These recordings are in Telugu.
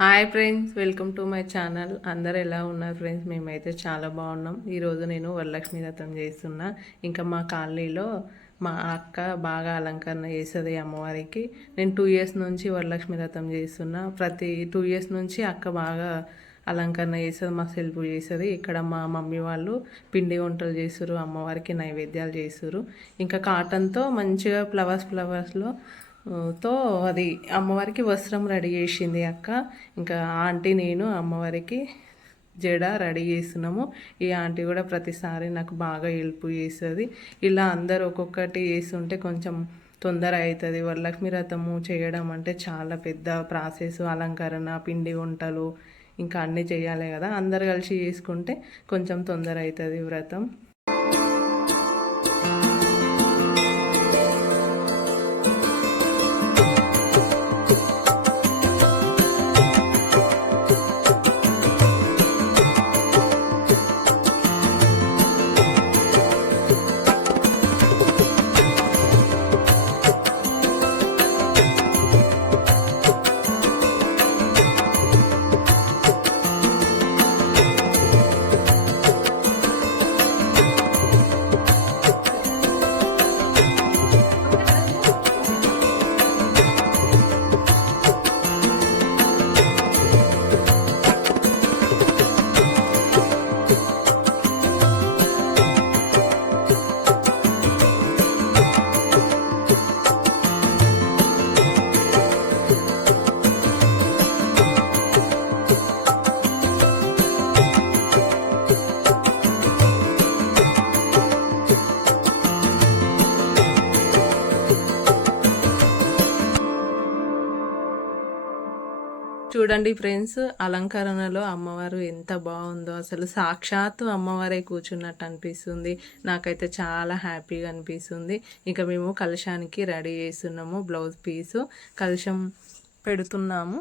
Hi friends, welcome to my channel. అందరు ఎలా ఉన్నారు ఫ్రెండ్స్? మేమైతే చాలా బాగున్నాం. ఈరోజు నేను వరలక్ష్మి వ్రతం చేస్తున్నా. ఇంకా మా కాలనీలో మా అక్క బాగా అలంకరణ చేస్తుంది అమ్మవారికి. నేను 2 ఇయర్స్ నుంచి వరలక్ష్మి వ్రతం చేస్తున్నా. ప్రతి 2 ఇయర్స్ నుంచి అక్క బాగా అలంకరణ చేస్తుంది, మా సెల్ఫ్ చేస్తుంది. ఇక్కడ మా మమ్మీ వాళ్ళు పిండి వంటలు చేస్తారు, అమ్మవారికి నైవేద్యాలు చేస్తారు. ఇంకా కాటన్తో మంచిగా ఫ్లవర్స్లో తో అది అమ్మవారికి వస్త్రం రెడీ చేసింది అక్క. ఇంకా ఆంటీ నేను అమ్మవారికి జడ రెడీ చేస్తున్నాము. ఈ ఆంటీ కూడా ప్రతిసారి నాకు బాగా హెల్ప్ చేస్తుంది. ఇలా అందరు ఒక్కొక్కటి చేస్తుంటే కొంచెం తొందర అవుతుంది. వరలక్ష్మి వ్రతము చేయడం అంటే చాలా పెద్ద ప్రాసెస్. అలంకరణ, పిండి వంటలు ఇంకా అన్నీ చేయాలి కదా. అందరు కలిసి చేసుకుంటే కొంచెం తొందర అవుతుంది వ్రతం. చూడండి ఫ్రెండ్స్, అలంకరణలో అమ్మవారు ఎంత బాగుందో. అసలు సాక్షాత్తు అమ్మవారే కూర్చున్నట్టు అనిపిస్తుంది. నాకైతే చాలా హ్యాపీగా అనిపిస్తుంది. ఇంకా మేము కలశానికి రెడీ చేస్తున్నాము. బ్లౌజ్ పీసు కలశం పెడుతున్నాము.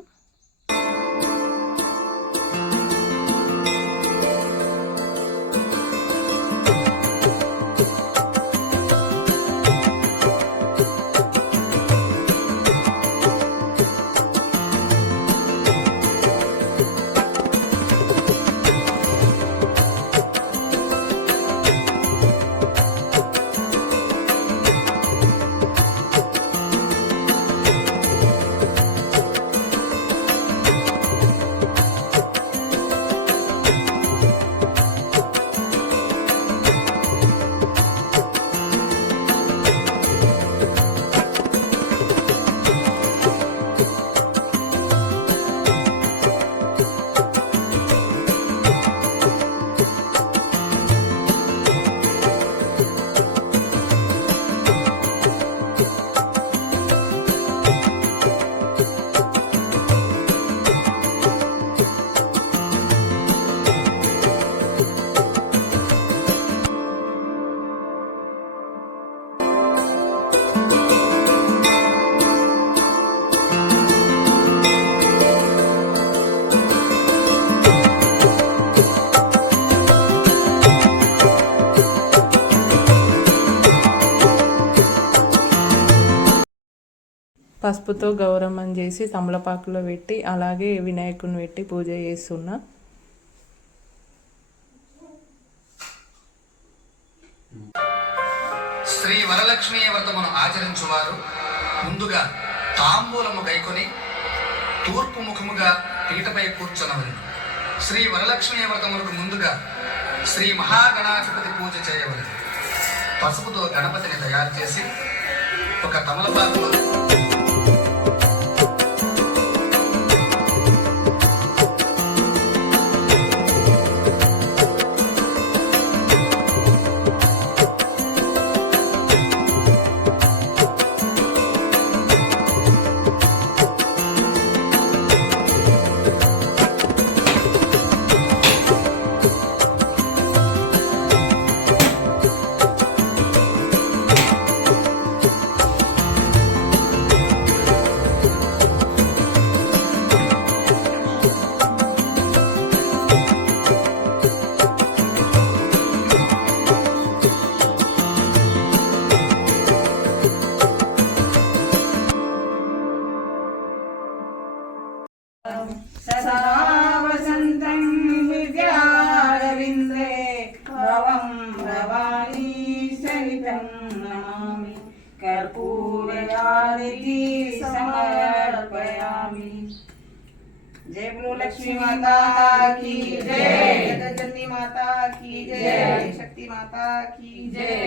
పసుపుతో గౌరమ్మని చేసి తమలపాకులో పెట్టి అలాగే వినాయకుని పెట్టి పూజ చేస్తున్నా. శ్రీ వరలక్ష్మీ వ్రతమును ఆచరించువారు ముందుగా తాంబూలము గైకొని తూర్పు ముఖముగా పీటపై కూర్చొనవలెను. శ్రీ వరలక్ష్మీ వ్రతములకు ముందుగా శ్రీ మహాగణాధిపతి పూజ చేయవలెను. పసుపుతో గణపతిని తయారు చేసి ఒక తమలపాకులో पूर्णानिधि समर्पयामि। जय बोलो लक्ष्मी माता की जय, जगज्जननी माता की जय, शक्ति माता की जय।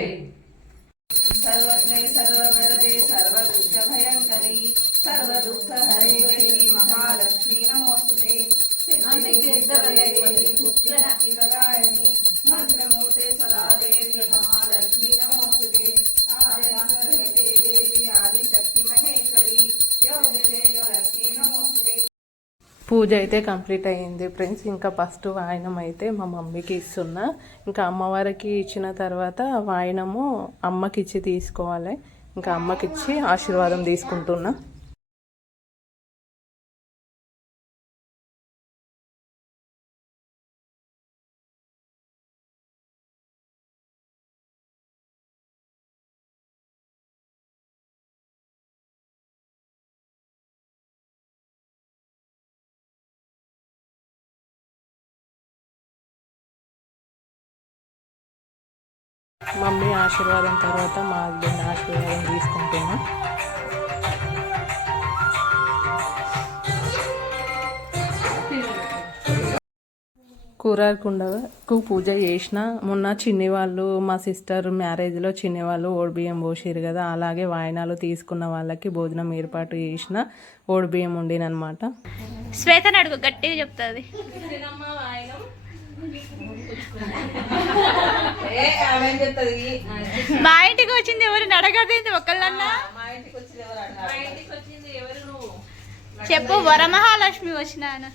सर्वज्ञे सर्ववरदे सर्वदुष्ट भयंकरी सर्वदुःखहरे देवी महालक्ष्मी नमोस्तुते। सिद्धिदायिनी मंत्रमूर्ते सदा देवी महालक्ष्मी नमोस्तुते। आदिनाथहृदे देवी आदिशक्ति महेश्वरी योगिने लक्ष्मी नमोस्तुते। పూజ అయితే కంప్లీట్ అయ్యింది ఫ్రెండ్స్. ఇంకా ఫస్ట్ వాయనం అయితే మా మమ్మీకి ఇస్తున్నా. ఇంకా అమ్మవారికి ఇచ్చిన తర్వాత వాయనము అమ్మకి ఇచ్చి తీసుకోవాలి. ఇంకా అమ్మకి ఇచ్చి ఆశీర్వాదం తీసుకుంటున్నా. మమ్మీ ఆశీర్వాదం తర్వాత మా హస్బెండ్ ఆశీర్వాదం తీసుకుంటున్నా. కూరకుండకు పూజ చేసిన. మొన్న చిన్ని వాళ్ళు మా సిస్టర్ మ్యారేజ్లో చిన్ని వాళ్ళు ఓడిబియ్యం పోసిరు కదా, అలాగే వాయినాలు తీసుకున్న వాళ్ళకి భోజనం ఏర్పాటు చేసిన. ఓడిబియ్యం వండినమాట. శ్వేతని అడుగు, గట్టిగా చెప్తుంది. మా ఇంటికి వచ్చింది ఎవరిని అడగదేంది ఒకళ్ళన్నా? చెప్పు, వరమహాలక్ష్మి వచ్చినాను.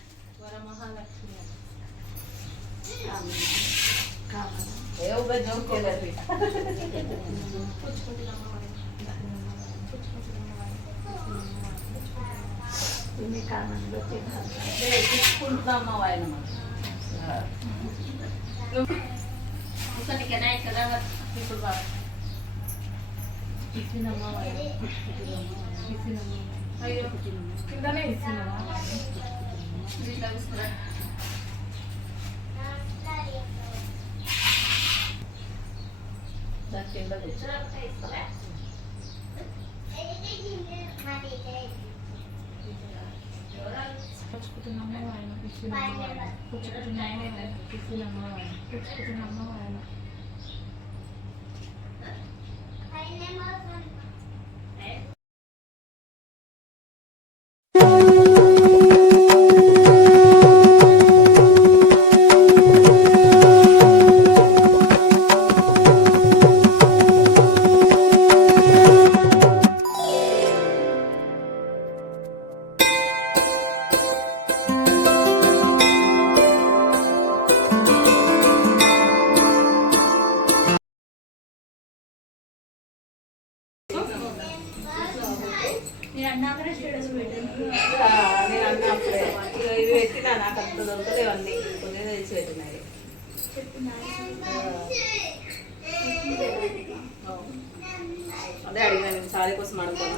నేను అన్నప్పుడే ఇది పెట్టినా, నాకు అంత దొరకలేవు అన్ని, కొన్ని తెలిసి పెట్టినాయి. అదే అడిగినా నేను సారీ కోసం అడుగుతాను.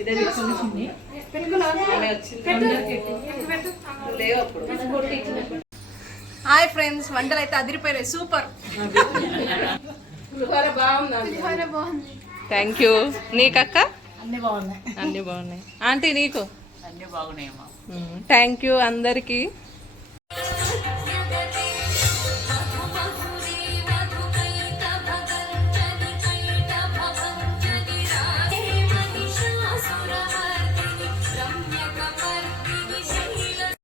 ఇదే తీసుకుని లేవు అప్పుడు. హాయ్ ఫ్రెండ్స్, వంటలు అయితే అదిరిపోయాయి, సూపర్. బాగుంది. Thank you. నీకక్క? అన్ని బాగున్నాయి. అన్నీ బాగున్నాయి. ఆంటీ నీకు? అన్ని బాగున్నాయమ్మా. థ్యాంక్ యూ అందరికీ.